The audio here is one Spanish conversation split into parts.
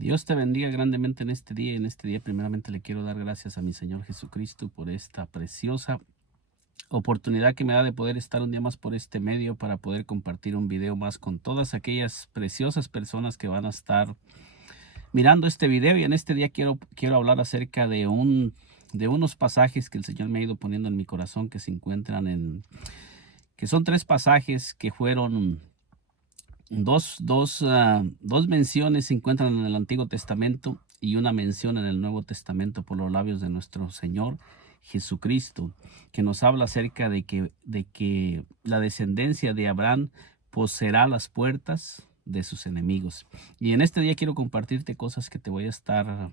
Dios te bendiga grandemente en este día. En este día primeramente le quiero dar gracias a mi Señor Jesucristo por esta preciosa oportunidad que me da de poder estar un día más por este medio para poder compartir un video más con todas aquellas preciosas personas que van a estar mirando este video. Y en este día quiero hablar acerca de unos pasajes que el Señor me ha ido poniendo en mi corazón, que se encuentran que son tres pasajes que fueron dos menciones se encuentran en el Antiguo Testamento y una mención en el Nuevo Testamento por los labios de nuestro Señor Jesucristo, que nos habla acerca de que la descendencia de Abraham poseerá las puertas de sus enemigos. Y en este día quiero compartirte cosas que te voy a estar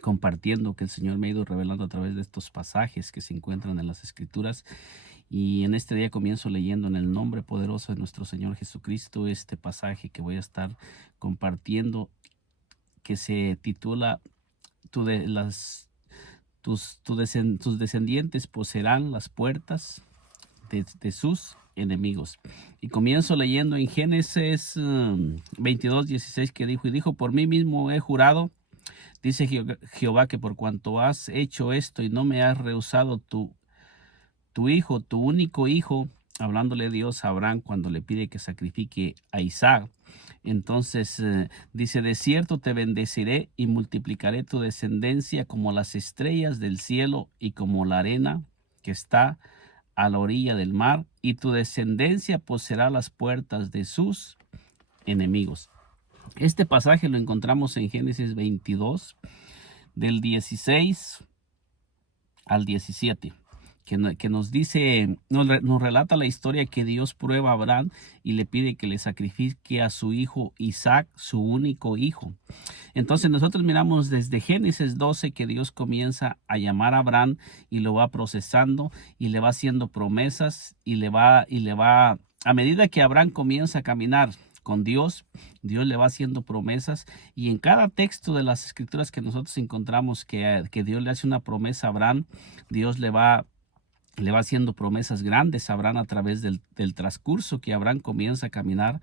compartiendo, que el Señor me ha ido revelando a través de estos pasajes que se encuentran en las Escrituras. Y en este día comienzo leyendo en el nombre poderoso de nuestro Señor Jesucristo este pasaje que voy a estar compartiendo, que se titula tu de, las, tus descendientes poseerán las puertas de sus enemigos. Y comienzo leyendo en Génesis 22:16, que dijo: y dijo, por mí mismo he jurado, dice Jehová, que por cuanto has hecho esto y no me has rehusado tu hijo, tu único hijo, hablándole Dios a Abraham cuando le pide que sacrifique a Isaac. Entonces dice: de cierto te bendeciré y multiplicaré tu descendencia como las estrellas del cielo y como la arena que está a la orilla del mar, y tu descendencia poseerá las puertas de sus enemigos. Este pasaje lo encontramos en Génesis 22, del 16 al 17, que nos dice, nos relata la historia que Dios prueba a Abraham y le pide que le sacrifique a su hijo Isaac, su único hijo. Entonces nosotros miramos desde Génesis 12 que Dios comienza a llamar a Abraham y lo va procesando y le va haciendo promesas a medida que Abraham comienza a caminar con Dios, Dios le va haciendo promesas. Y en cada texto de las Escrituras que nosotros encontramos que Dios le hace una promesa a Abraham, Dios le va haciendo promesas grandes a Abraham a través del transcurso que Abraham comienza a caminar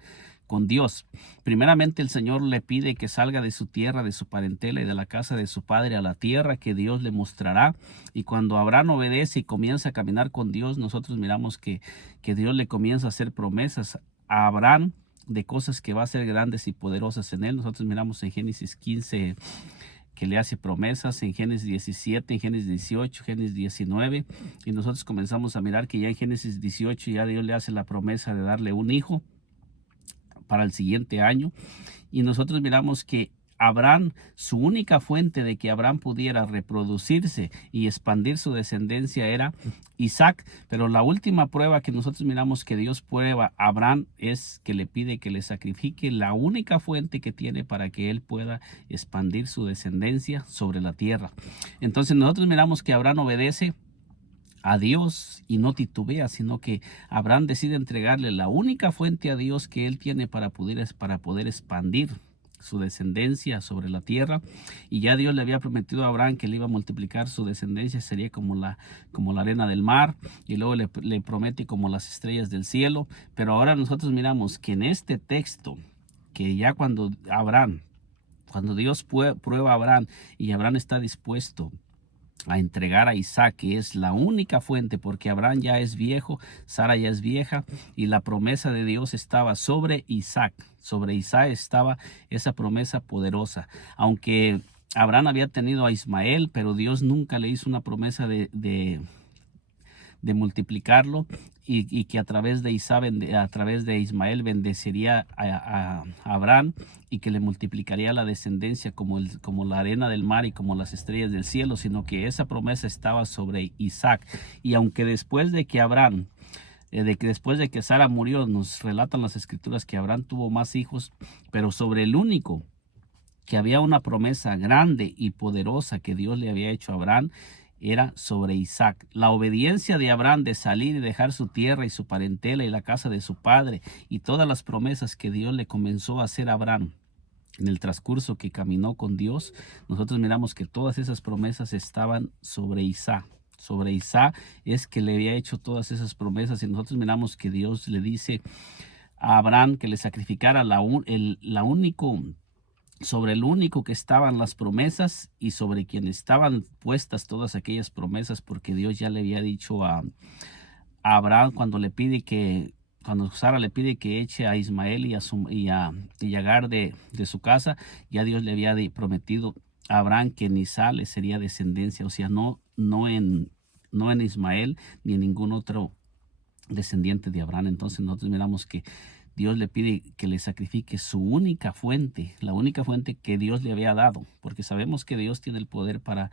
con Dios. Primeramente el Señor le pide que salga de su tierra, de su parentela y de la casa de su padre a la tierra que Dios le mostrará. Y cuando Abraham obedece y comienza a caminar con Dios, nosotros miramos que Dios le comienza a hacer promesas a Abraham de cosas que va a ser grandes y poderosas en él. Nosotros miramos en Génesis 15 que le hace promesas, en Génesis 17, en Génesis 18, Génesis 19, y nosotros comenzamos a mirar que ya en Génesis 18 ya Dios le hace la promesa de darle un hijo para el siguiente año. Y nosotros miramos que Abraham, su única fuente de que Abraham pudiera reproducirse y expandir su descendencia era Isaac. Pero la última prueba que nosotros miramos que Dios prueba a Abraham es que le pide que le sacrifique la única fuente que tiene para que él pueda expandir su descendencia sobre la tierra. Entonces nosotros miramos que Abraham obedece a Dios y no titubea, sino que Abraham decide entregarle la única fuente a Dios que él tiene para poder expandir su descendencia sobre la tierra. Y ya Dios le había prometido a Abraham que le iba a multiplicar su descendencia, sería como la arena del mar, y luego le promete como las estrellas del cielo. Pero ahora nosotros miramos que en este texto, que ya cuando Dios prueba a Abraham y Abraham está dispuesto a entregar a Isaac, que es la única fuente, porque Abraham ya es viejo, Sara ya es vieja, y la promesa de Dios estaba sobre Isaac. Sobre Isaac estaba esa promesa poderosa. Aunque Abraham había tenido a Ismael, pero Dios nunca le hizo una promesa de multiplicarlo, y que a través de a través de Ismael bendeciría a Abraham, y que le multiplicaría la descendencia como la arena del mar y como las estrellas del cielo, sino que esa promesa estaba sobre Isaac. Y aunque después de que después de que Sara murió, nos relatan las Escrituras que Abraham tuvo más hijos, pero sobre el único que había una promesa grande y poderosa que Dios le había hecho a Abraham era sobre Isaac. La obediencia de Abraham de salir y dejar su tierra y su parentela y la casa de su padre, y todas las promesas que Dios le comenzó a hacer a Abraham en el transcurso que caminó con Dios, nosotros miramos que todas esas promesas estaban sobre Isaac. Sobre Isaac es que le había hecho todas esas promesas, y nosotros miramos que Dios le dice a Abraham que le sacrificara la sobre el único que estaban las promesas y sobre quien estaban puestas todas aquellas promesas, porque Dios ya le había dicho a Abraham cuando Sara le pide que eche a Ismael y a Agar de su casa, ya Dios le había prometido a Abraham que en Isaac le sería descendencia, o sea, no en Ismael ni en ningún otro descendiente de Abraham. Entonces nosotros miramos que Dios le pide que le sacrifique su única fuente, la única fuente que Dios le había dado, porque sabemos que Dios tiene el poder para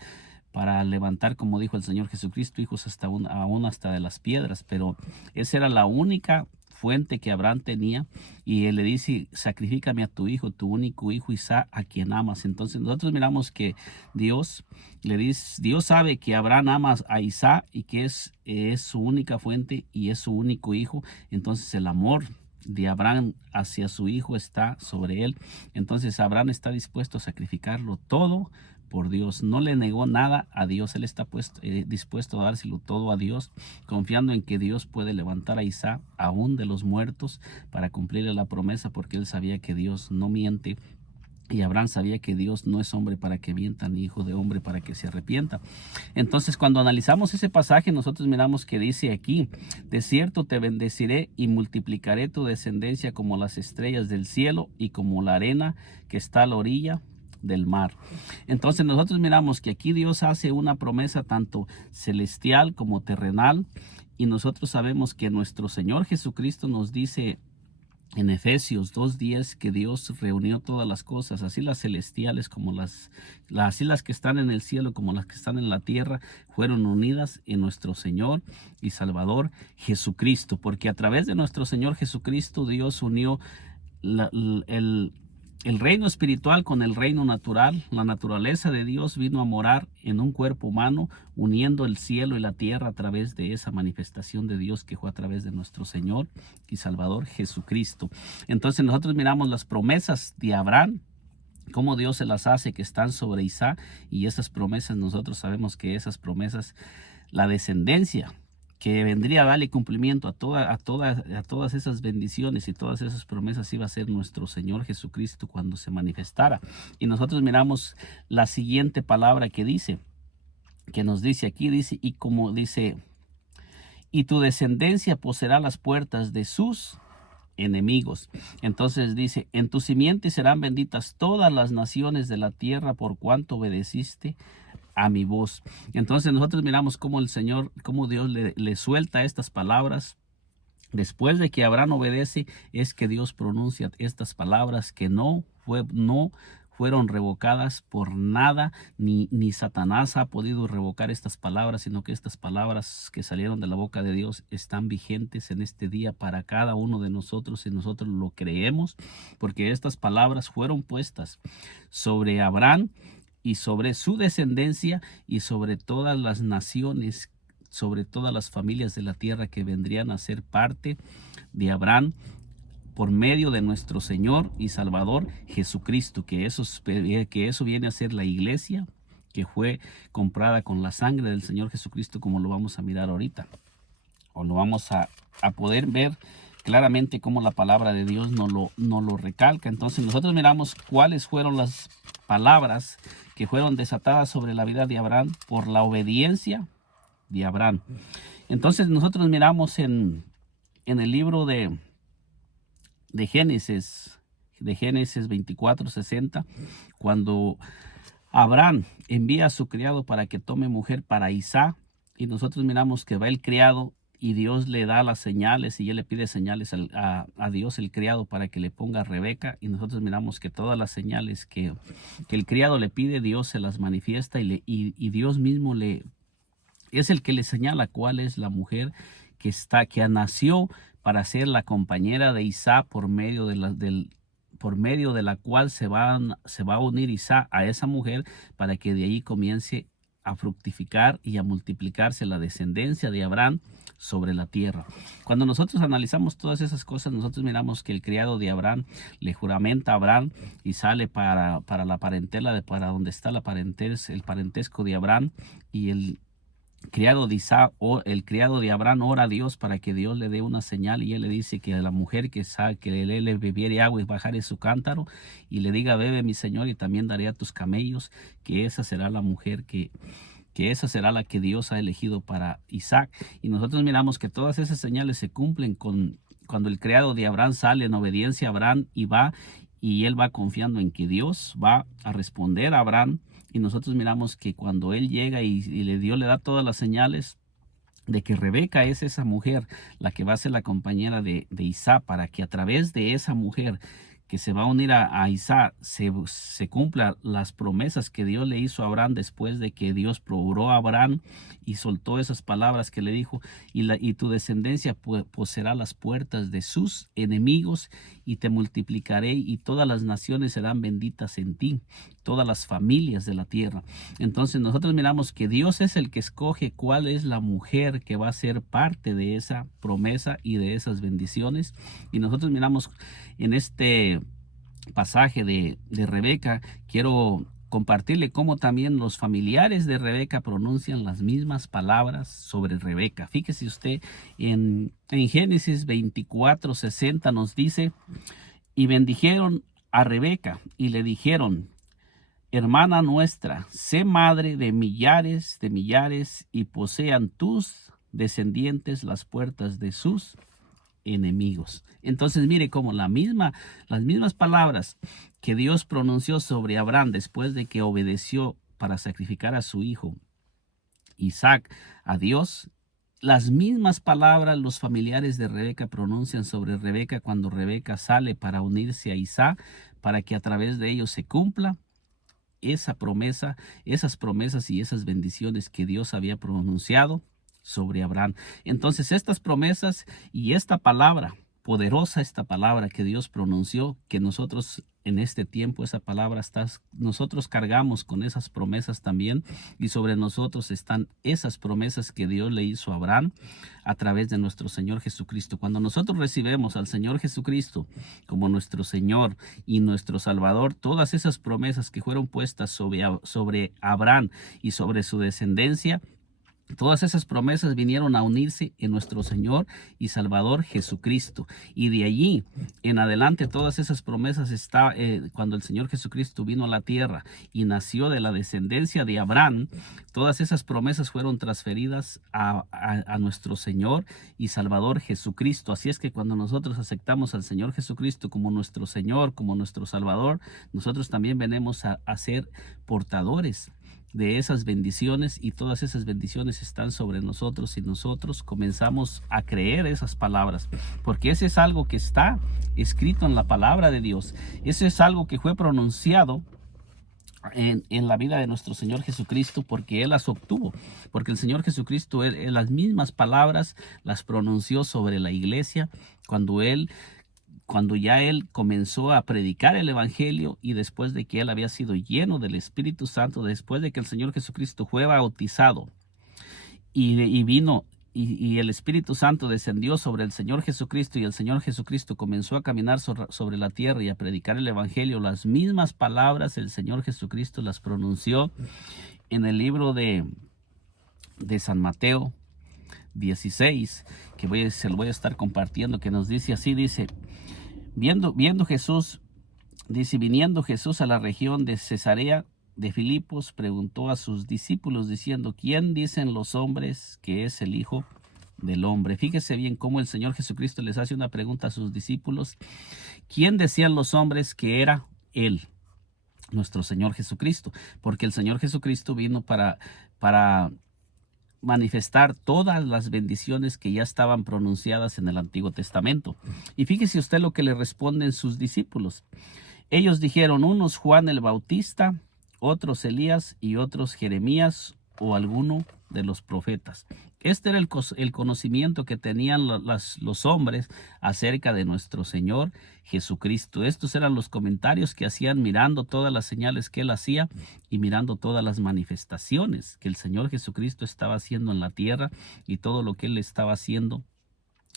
levantar, como dijo el Señor Jesucristo, hijos aún hasta de las piedras, pero esa era la única fuente que Abraham tenía, y él le dice: sacrifícame a tu hijo, tu único hijo Isaac, a quien amas. Entonces nosotros miramos que Dios Dios sabe que Abraham ama a Isaac y que es su única fuente y es su único hijo. Entonces el amor de Abraham hacia su hijo está sobre él. Entonces Abraham está dispuesto a sacrificarlo todo por Dios. No le negó nada a Dios. Él está dispuesto a dárselo todo a Dios, confiando en que Dios puede levantar a Isaac aún de los muertos para cumplirle la promesa, porque él sabía que Dios no miente. Y Abraham sabía que Dios no es hombre para que mienta, ni hijo de hombre para que se arrepienta. Entonces, cuando analizamos ese pasaje, nosotros miramos que dice aquí: de cierto te bendeciré y multiplicaré tu descendencia como las estrellas del cielo y como la arena que está a la orilla del mar. Entonces nosotros miramos que aquí Dios hace una promesa tanto celestial como terrenal, y nosotros sabemos que nuestro Señor Jesucristo nos dice en Efesios 2:10 que Dios reunió todas las cosas, así las celestiales como así las que están en el cielo como las que están en la tierra, fueron unidas en nuestro Señor y Salvador Jesucristo, porque a través de nuestro Señor Jesucristo Dios unió el reino espiritual con el reino natural. La naturaleza de Dios vino a morar en un cuerpo humano, uniendo el cielo y la tierra a través de esa manifestación de Dios que fue a través de nuestro Señor y Salvador Jesucristo. Entonces nosotros miramos las promesas de Abraham, cómo Dios se las hace, que están sobre Isaac, y esas promesas, nosotros sabemos que esas promesas, la descendencia que vendría a darle cumplimiento a todas esas bendiciones y todas esas promesas, iba a ser nuestro Señor Jesucristo cuando se manifestara. Y nosotros miramos la siguiente palabra que nos dice aquí, y tu descendencia poseerá las puertas de sus enemigos. Entonces dice: en tu simiente serán benditas todas las naciones de la tierra, por cuanto obedeciste a mi voz. Entonces nosotros miramos cómo Dios le suelta estas palabras. Después de que Abraham obedece, es que Dios pronuncia estas palabras que no fueron revocadas por nada, ni Satanás ha podido revocar estas palabras, sino que estas palabras que salieron de la boca de Dios están vigentes en este día para cada uno de nosotros, y nosotros lo creemos, porque estas palabras fueron puestas sobre Abraham y sobre su descendencia y sobre todas las naciones, sobre todas las familias de la tierra que vendrían a ser parte de Abraham por medio de nuestro Señor y Salvador Jesucristo, que eso viene a ser la iglesia que fue comprada con la sangre del Señor Jesucristo, como lo vamos a mirar ahorita, o lo vamos a poder ver claramente como la palabra de Dios nos lo recalca. Entonces nosotros miramos cuáles fueron las palabras que fueron desatadas sobre la vida de Abraham por la obediencia de Abraham. Entonces nosotros miramos en el libro de Génesis 24:60, cuando Abraham envía a su criado para que tome mujer para Isaac, y nosotros miramos que va el criado y Dios le da las señales, y él le pide señales a Dios, el criado, para que le ponga a Rebeca, y nosotros miramos que todas las señales que el criado le pide, Dios se las manifiesta, y Dios mismo es el que le señala cuál es la mujer que nació para ser la compañera de Isaac, por medio de la cual se va a unir Isaac a esa mujer, para que de ahí comience a fructificar y a multiplicarse la descendencia de Abraham sobre la tierra. Cuando nosotros analizamos todas esas cosas, nosotros miramos que el criado de Abraham le juramenta a Abraham y sale para la parentela, para donde está el parentesco de Abraham, y criado de Isaac, o el criado de Abraham, ora a Dios para que Dios le dé una señal, y él le dice que a la mujer que sabe que él le bebiere agua y bajare su cántaro y le diga: bebe, mi señor, y también daré a tus camellos, que esa será la mujer que esa será la que Dios ha elegido para Isaac. Y nosotros miramos que todas esas señales se cumplen cuando el criado de Abraham sale en obediencia a Abraham y va, y él va confiando en que Dios va a responder a Abraham. Y nosotros miramos que cuando él llega y Dios le da todas las señales de que Rebeca es esa mujer, la que va a ser la compañera de Isaac, para que a través de esa mujer que se va a unir a Isaac, se cumplan las promesas que Dios le hizo a Abraham, después de que Dios probó a Abraham y soltó esas palabras que le dijo: y tu descendencia poseerá las puertas de sus enemigos, y te multiplicaré, y todas las naciones serán benditas en ti, todas las familias de la tierra. Entonces nosotros miramos que Dios es el que escoge cuál es la mujer que va a ser parte de esa promesa y de esas bendiciones. Y nosotros miramos en este pasaje de Rebeca, quiero compartirle cómo también los familiares de Rebeca pronuncian las mismas palabras sobre Rebeca. Fíjese usted, en Génesis 24:60 nos dice: y bendijeron a Rebeca y le dijeron: hermana nuestra, sé madre de millares, y posean tus descendientes las puertas de sus enemigos. Entonces mire cómo las mismas palabras que Dios pronunció sobre Abraham después de que obedeció para sacrificar a su hijo Isaac a Dios, las mismas palabras los familiares de Rebeca pronuncian sobre Rebeca cuando Rebeca sale para unirse a Isaac, para que a través de ellos se cumpla esa promesa, esas promesas y esas bendiciones que Dios había pronunciado sobre Abraham. Entonces estas promesas y esta palabra poderosa, esta palabra que Dios pronunció, que nosotros en este tiempo, esa palabra nosotros cargamos con esas promesas también, y sobre nosotros están esas promesas que Dios le hizo a Abraham a través de nuestro Señor Jesucristo. Cuando nosotros recibimos al Señor Jesucristo como nuestro Señor y nuestro Salvador, todas esas promesas que fueron puestas sobre Abraham y sobre su descendencia, todas esas promesas vinieron a unirse en nuestro Señor y Salvador Jesucristo. Y de allí en adelante todas esas promesas cuando el Señor Jesucristo vino a la tierra y nació de la descendencia de Abraham, todas esas promesas fueron transferidas a nuestro Señor y Salvador Jesucristo. Así es que cuando nosotros aceptamos al Señor Jesucristo como nuestro Señor, como nuestro Salvador, nosotros también venimos a ser portadores de esas bendiciones, y todas esas bendiciones están sobre nosotros y nosotros comenzamos a creer esas palabras, porque ese es algo que está escrito en la palabra de Dios. Eso es algo que fue pronunciado en la vida de nuestro Señor Jesucristo, porque Él las obtuvo, porque el Señor Jesucristo las mismas palabras las pronunció sobre la iglesia cuando ya él comenzó a predicar el evangelio, y después de que él había sido lleno del Espíritu Santo, después de que el Señor Jesucristo fue bautizado y vino y el Espíritu Santo descendió sobre el Señor Jesucristo, y el Señor Jesucristo comenzó a caminar sobre la tierra y a predicar el evangelio, las mismas palabras el Señor Jesucristo las pronunció en el libro de San Mateo 16, que se lo voy a estar compartiendo, que nos dice así, dice: Viniendo Jesús a la región de Cesarea de Filipos, preguntó a sus discípulos diciendo: ¿quién dicen los hombres que es el Hijo del Hombre? Fíjese bien cómo el Señor Jesucristo les hace una pregunta a sus discípulos. ¿Quién decían los hombres que era Él, nuestro Señor Jesucristo? Porque el Señor Jesucristo vino para manifestar todas las bendiciones que ya estaban pronunciadas en el Antiguo Testamento. Y fíjese usted lo que le responden sus discípulos. Ellos dijeron: unos Juan el Bautista, otros Elías, y otros Jeremías o alguno de los profetas. Este era el conocimiento que tenían los hombres acerca de nuestro Señor Jesucristo. Estos eran los comentarios que hacían mirando todas las señales que Él hacía y mirando todas las manifestaciones que el Señor Jesucristo estaba haciendo en la tierra, y todo lo que Él estaba haciendo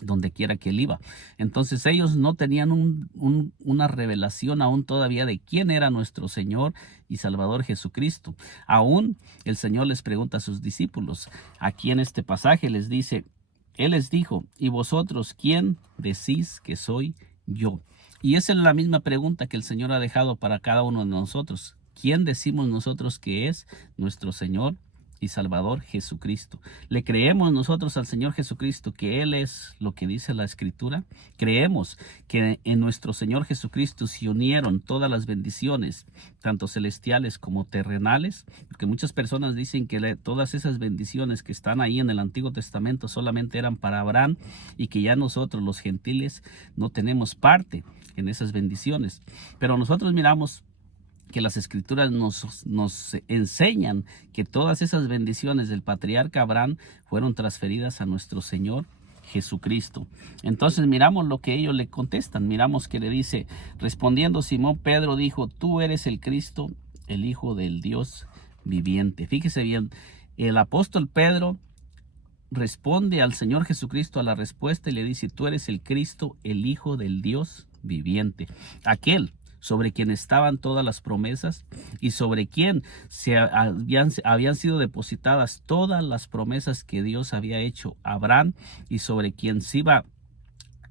donde quiera que él iba. Entonces ellos no tenían una revelación aún todavía de quién era nuestro Señor y Salvador Jesucristo. Aún el Señor les pregunta a sus discípulos. Aquí en este pasaje les dice, Él les dijo, ¿y vosotros quién decís que soy yo? Y esa es la misma pregunta que el Señor ha dejado para cada uno de nosotros. ¿Quién decimos nosotros que es nuestro Señor y Salvador Jesucristo? ¿Le creemos nosotros al Señor Jesucristo que Él es lo que dice la Escritura? ¿Creemos que en nuestro Señor Jesucristo se unieron todas las bendiciones, tanto celestiales como terrenales? Porque muchas personas dicen que todas esas bendiciones que están ahí en el Antiguo Testamento solamente eran para Abraham y que ya nosotros los gentiles no tenemos parte en esas bendiciones. Pero nosotros miramos que las Escrituras nos enseñan que todas esas bendiciones del patriarca Abraham fueron transferidas a nuestro Señor Jesucristo. Entonces miramos lo que ellos le contestan. Miramos que le dice, respondiendo Simón Pedro dijo, tú eres el Cristo, el Hijo del Dios viviente. Fíjese bien, el apóstol Pedro responde al Señor Jesucristo a la respuesta y le dice, tú eres el Cristo, el Hijo del Dios viviente. Aquel sobre quien estaban todas las promesas y sobre quien habían sido depositadas todas las promesas que Dios había hecho a Abraham, y sobre quien se iba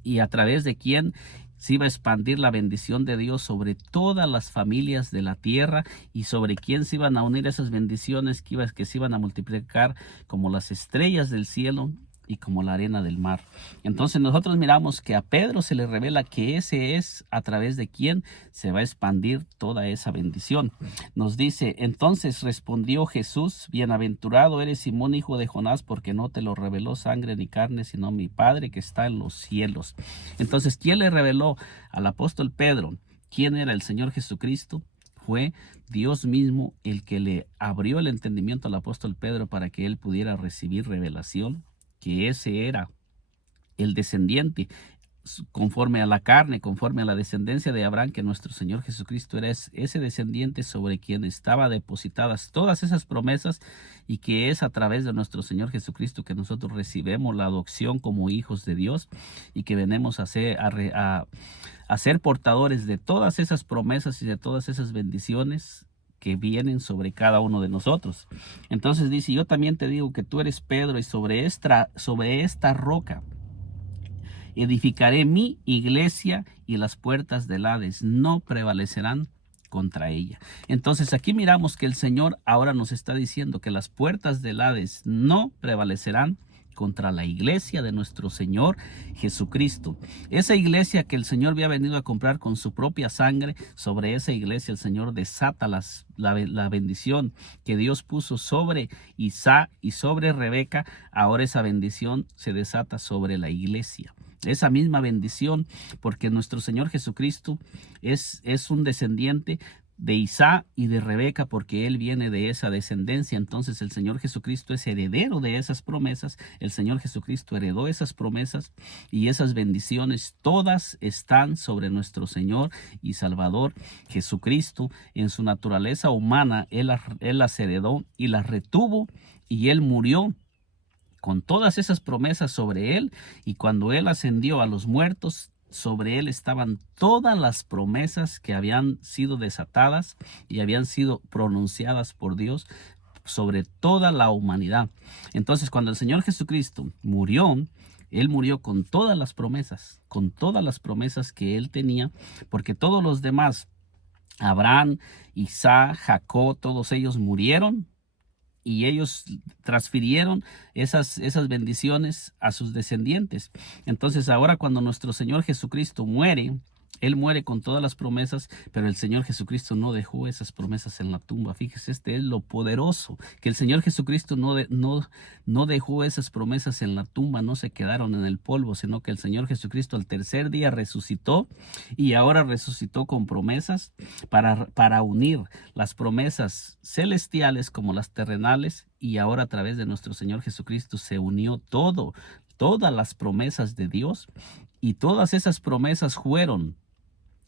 y a través de quien se iba a expandir la bendición de Dios sobre todas las familias de la tierra, y sobre quien se iban a unir esas bendiciones que se iban a multiplicar como las estrellas del cielo y como la arena del mar. Entonces nosotros miramos que a Pedro se le revela que ese es a través de quien se va a expandir toda esa bendición. Nos dice, entonces respondió Jesús, bienaventurado eres Simón, hijo de Jonás, porque no te lo reveló sangre ni carne, sino mi Padre que está en los cielos. Entonces, ¿quién le reveló al apóstol Pedro quién era el Señor Jesucristo? Fue Dios mismo el que le abrió el entendimiento al apóstol Pedro para que él pudiera recibir revelación, que ese era el descendiente conforme a la carne, conforme a la descendencia de Abraham, que nuestro Señor Jesucristo era ese descendiente sobre quien estaban depositadas todas esas promesas, y que es a través de nuestro Señor Jesucristo que nosotros recibimos la adopción como hijos de Dios, y que venimos a ser portadores de todas esas promesas y de todas esas bendiciones que vienen sobre cada uno de nosotros. Entonces dice, yo también te digo que tú eres Pedro, y sobre esta roca edificaré mi iglesia, y las puertas del Hades no prevalecerán contra ella. Entonces aquí miramos que el Señor ahora nos está diciendo que las puertas del Hades no prevalecerán contra la iglesia de nuestro Señor Jesucristo. Esa iglesia que el Señor había venido a comprar con su propia sangre, sobre esa iglesia el Señor desata la bendición que Dios puso sobre Isaac y sobre Rebeca. Ahora esa bendición se desata sobre la iglesia. Esa misma bendición, porque nuestro Señor Jesucristo es un descendiente de Isaac y de Rebeca, porque él viene de esa descendencia. Entonces el Señor Jesucristo es heredero de esas promesas. El Señor Jesucristo heredó esas promesas, y esas bendiciones todas están sobre nuestro Señor y Salvador Jesucristo. En su naturaleza humana él las heredó y las retuvo, y él murió con todas esas promesas sobre él, y cuando él ascendió a los muertos, sobre él estaban todas las promesas que habían sido desatadas y habían sido pronunciadas por Dios sobre toda la humanidad. Entonces, cuando el Señor Jesucristo murió, él murió con todas las promesas que él tenía, porque todos los demás, Abraham, Isaac, Jacob, todos ellos murieron, y ellos transfirieron esas bendiciones a sus descendientes. Entonces ahora, cuando nuestro Señor Jesucristo muere, él muere con todas las promesas, pero el Señor Jesucristo no dejó esas promesas en la tumba. Fíjese, este es lo poderoso, que el Señor Jesucristo no dejó esas promesas en la tumba, no se quedaron en el polvo, sino que el Señor Jesucristo al tercer día resucitó, y ahora resucitó con promesas para unir las promesas celestiales como las terrenales, y ahora a través de nuestro Señor Jesucristo se unió todas las promesas de Dios, y todas esas promesas fueron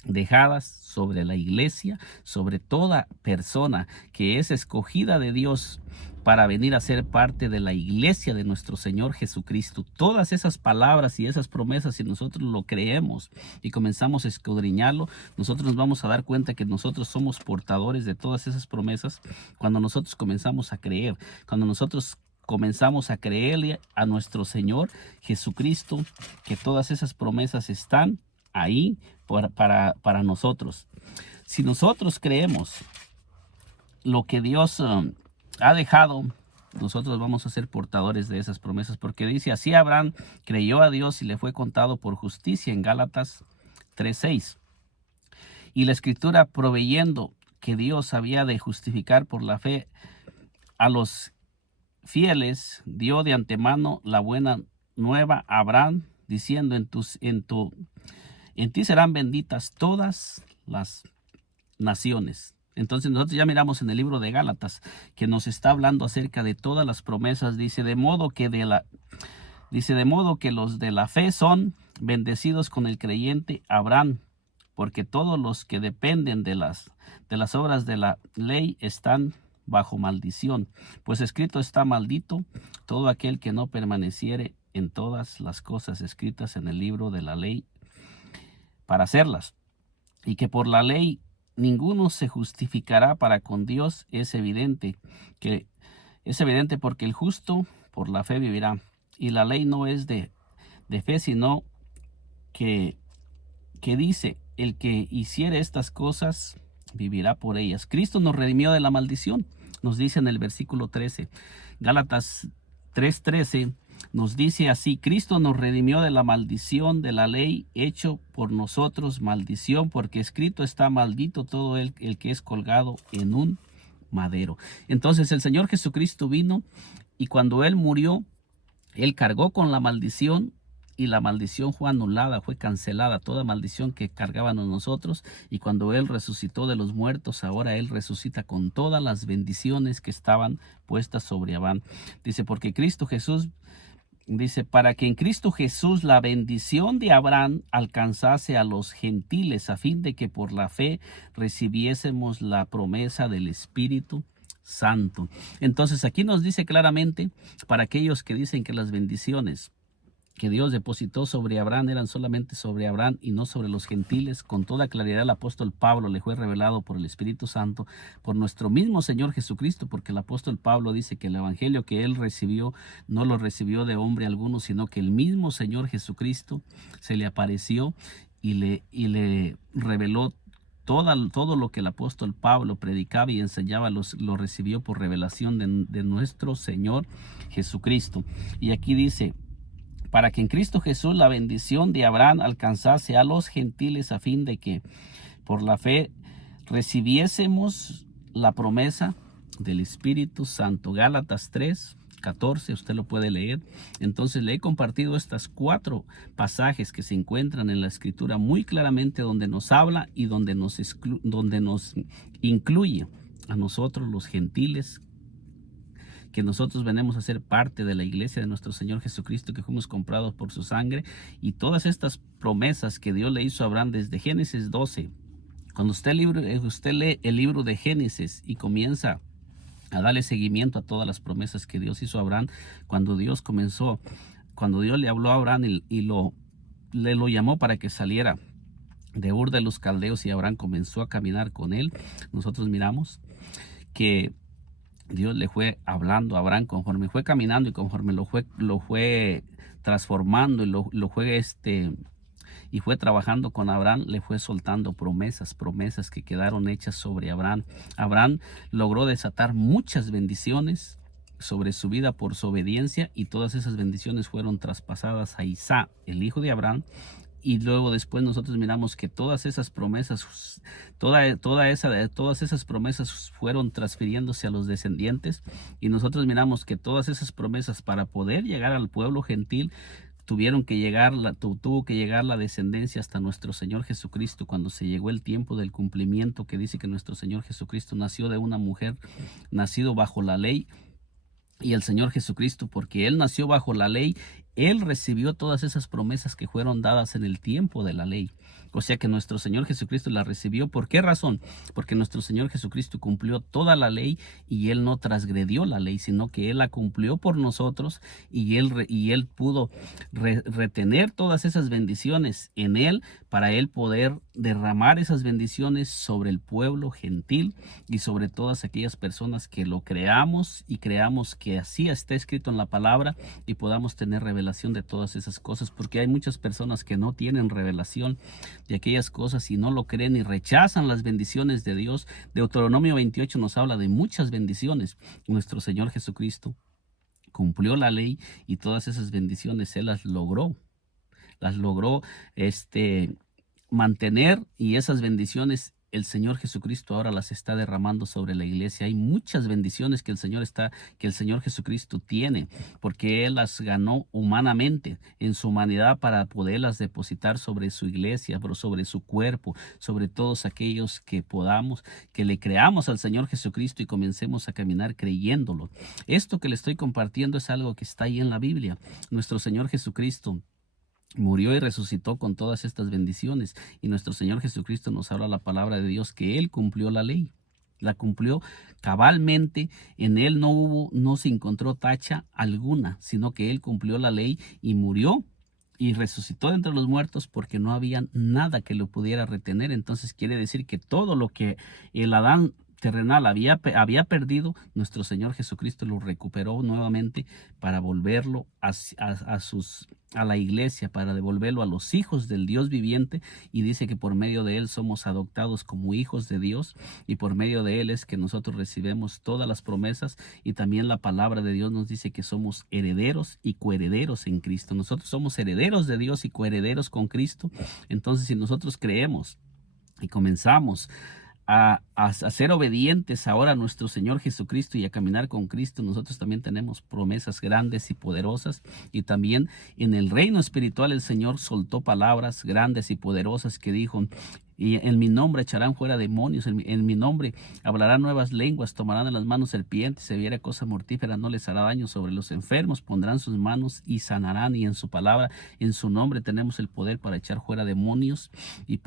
dejadas sobre la iglesia, sobre toda persona que es escogida de Dios para venir a ser parte de la iglesia de nuestro Señor Jesucristo. Todas esas palabras y esas promesas, si nosotros lo creemos y comenzamos a escudriñarlo, nosotros nos vamos a dar cuenta que nosotros somos portadores de todas esas promesas cuando nosotros comenzamos a creer, cuando nosotros comenzamos a creerle a nuestro Señor Jesucristo, que todas esas promesas están ahí para nosotros. Si nosotros creemos lo que Dios ha dejado, nosotros vamos a ser portadores de esas promesas, porque dice, así Abraham creyó a Dios y le fue contado por justicia en Gálatas 3:6. Y la escritura, proveyendo que Dios había de justificar por la fe a los fieles, dio de antemano la buena nueva a Abraham, diciendo, en ti serán benditas todas las naciones. Entonces nosotros ya miramos en el libro de Gálatas que nos está hablando acerca de todas las promesas. Dice, de modo que los de la fe son bendecidos con el creyente Abraham, porque todos los que dependen de las obras de la ley están bajo maldición. Pues escrito está: maldito todo aquel que no permaneciere en todas las cosas escritas en el libro de la ley para hacerlas. Y que por la ley ninguno se justificará para con Dios, es evidente porque el justo por la fe vivirá. Y la ley no es de fe, sino que dice, el que hiciere estas cosas vivirá por ellas. Cristo nos redimió de la maldición, nos dice en el versículo 13. Gálatas 3:13 nos dice así: Cristo nos redimió de la maldición de la ley, hecho por nosotros maldición, porque escrito está: maldito todo el que es colgado en un madero. Entonces el Señor Jesucristo vino, y cuando Él murió, Él cargó con la maldición, y la maldición fue anulada, fue cancelada, toda maldición que cargábamos nosotros. Y cuando Él resucitó de los muertos, ahora Él resucita con todas las bendiciones que estaban puestas sobre Abraham. Dice, porque Cristo Jesús, dice, para que en Cristo Jesús la bendición de Abraham alcanzase a los gentiles, a fin de que por la fe recibiésemos la promesa del Espíritu Santo. Entonces aquí nos dice claramente, para aquellos que dicen que las bendiciones que Dios depositó sobre Abraham eran solamente sobre Abraham y no sobre los gentiles, con toda claridad el apóstol Pablo le fue revelado por el Espíritu Santo, por nuestro mismo Señor Jesucristo, porque el apóstol Pablo dice que el evangelio que él recibió no lo recibió de hombre alguno, sino que el mismo Señor Jesucristo se le apareció y le reveló todo lo que el apóstol Pablo predicaba y enseñaba, lo recibió por revelación de nuestro Señor Jesucristo. Y aquí dice, para que en Cristo Jesús la bendición de Abraham alcanzase a los gentiles, a fin de que por la fe recibiésemos la promesa del Espíritu Santo. Gálatas 3:14, usted lo puede leer. Entonces le he compartido estas 4 pasajes que se encuentran en la Escritura muy claramente, donde nos habla y donde nos incluye a nosotros los gentiles, que nosotros venimos a ser parte de la iglesia de nuestro Señor Jesucristo, que fuimos comprados por su sangre, y todas estas promesas que Dios le hizo a Abraham desde Génesis 12. Cuando usted lee el libro de Génesis y comienza a darle seguimiento a todas las promesas que Dios hizo a Abraham, cuando Dios le habló a Abraham y lo llamó para que saliera de Ur de los Caldeos, y Abraham comenzó a caminar con él, nosotros miramos que Dios le fue hablando a Abraham conforme fue caminando, y conforme lo fue transformando y y fue trabajando con Abraham, le fue soltando promesas que quedaron hechas sobre Abraham. Abraham logró desatar muchas bendiciones sobre su vida por su obediencia, y todas esas bendiciones fueron traspasadas a Isaac, el hijo de Abraham. Y luego después nosotros miramos que todas esas promesas, todas esas promesas fueron transfiriéndose a los descendientes, y nosotros miramos que todas esas promesas, para poder llegar al pueblo gentil, tuvo que llegar la descendencia hasta nuestro Señor Jesucristo. Cuando se llegó el tiempo del cumplimiento, que dice que nuestro Señor Jesucristo nació de una mujer, nacido bajo la ley, y el Señor Jesucristo, porque Él nació bajo la ley Él recibió todas esas promesas que fueron dadas en el tiempo de la ley. O sea que nuestro Señor Jesucristo la recibió. ¿Por qué razón? Porque nuestro Señor Jesucristo cumplió toda la ley y Él no transgredió la ley, sino que Él la cumplió por nosotros y Él pudo retener todas esas bendiciones en Él para Él poder derramar esas bendiciones sobre el pueblo gentil y sobre todas aquellas personas que lo creamos y creamos que así está escrito en la palabra y podamos tener revelación de todas esas cosas, porque hay muchas personas que no tienen revelación de aquellas cosas y no lo creen y rechazan las bendiciones de Dios. Deuteronomio 28 nos habla de muchas bendiciones. Nuestro Señor Jesucristo cumplió la ley y todas esas bendiciones Él las logró mantener, y esas bendiciones el Señor Jesucristo ahora las está derramando sobre la iglesia. Hay muchas bendiciones que el Señor Jesucristo tiene, porque Él las ganó humanamente en su humanidad para poderlas depositar sobre su iglesia, pero sobre su cuerpo, sobre todos aquellos que le creamos al Señor Jesucristo y comencemos a caminar creyéndolo. Esto que le estoy compartiendo es algo que está ahí en la Biblia. Nuestro Señor Jesucristo murió y resucitó con todas estas bendiciones, y nuestro Señor Jesucristo nos habla la palabra de Dios que Él cumplió la ley, la cumplió cabalmente. En Él no se encontró tacha alguna, sino que Él cumplió la ley y murió y resucitó de entre los muertos, porque no había nada que lo pudiera retener. Entonces quiere decir que todo lo que el Adán terrenal había perdido, nuestro Señor Jesucristo lo recuperó nuevamente para volverlo a la iglesia, para devolverlo a los hijos del Dios viviente, y dice que por medio de Él somos adoptados como hijos de Dios, y por medio de Él es que nosotros recibimos todas las promesas, y también la palabra de Dios nos dice que somos herederos y coherederos en Cristo. Nosotros somos herederos de Dios y coherederos con Cristo. Entonces, si nosotros creemos y comenzamos a ser obedientes ahora a nuestro Señor Jesucristo y a caminar con Cristo, nosotros también tenemos promesas grandes y poderosas. Y también en el reino espiritual el Señor soltó palabras grandes y poderosas que dijo: y en mi nombre echarán fuera demonios, en mi nombre hablarán nuevas lenguas, tomarán en las manos serpientes, si viera cosa mortífera no les hará daño, sobre los enfermos pondrán sus manos y sanarán, y en su palabra, en su nombre tenemos el poder para echar fuera demonios. Y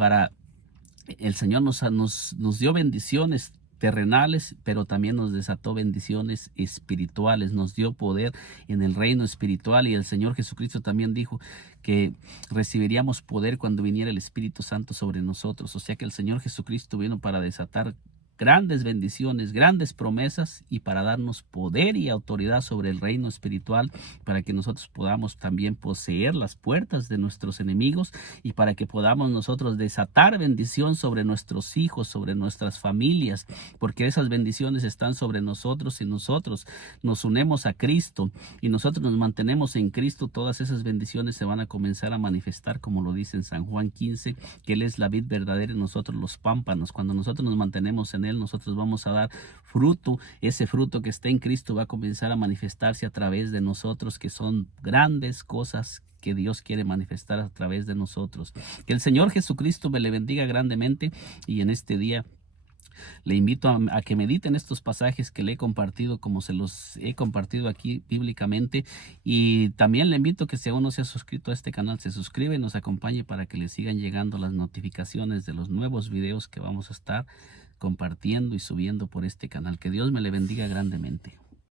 el Señor nos dio bendiciones terrenales, pero también nos desató bendiciones espirituales, nos dio poder en el reino espiritual, y el Señor Jesucristo también dijo que recibiríamos poder cuando viniera el Espíritu Santo sobre nosotros. O sea que el Señor Jesucristo vino para desatar grandes bendiciones, grandes promesas, y para darnos poder y autoridad sobre el reino espiritual, para que nosotros podamos también poseer las puertas de nuestros enemigos, y para que podamos nosotros desatar bendición sobre nuestros hijos, sobre nuestras familias, porque esas bendiciones están sobre nosotros. Y nosotros nos unemos a Cristo y nosotros nos mantenemos en Cristo, todas esas bendiciones se van a comenzar a manifestar, como lo dice en San Juan 15, que Él es la vid verdadera y nosotros los pámpanos. Cuando nosotros nos mantenemos en Él, nosotros vamos a dar fruto. Ese fruto que está en Cristo va a comenzar a manifestarse a través de nosotros, que son grandes cosas que Dios quiere manifestar a través de nosotros. Que el Señor Jesucristo me le bendiga grandemente, y en este día le invito a que mediten estos pasajes que le he compartido, como se los he compartido aquí bíblicamente. Y también le invito que, si aún no se ha suscrito a este canal, se suscribe y nos acompañe para que le sigan llegando las notificaciones de los nuevos videos que vamos a estar compartiendo y subiendo por este canal. Que Dios me le bendiga grandemente.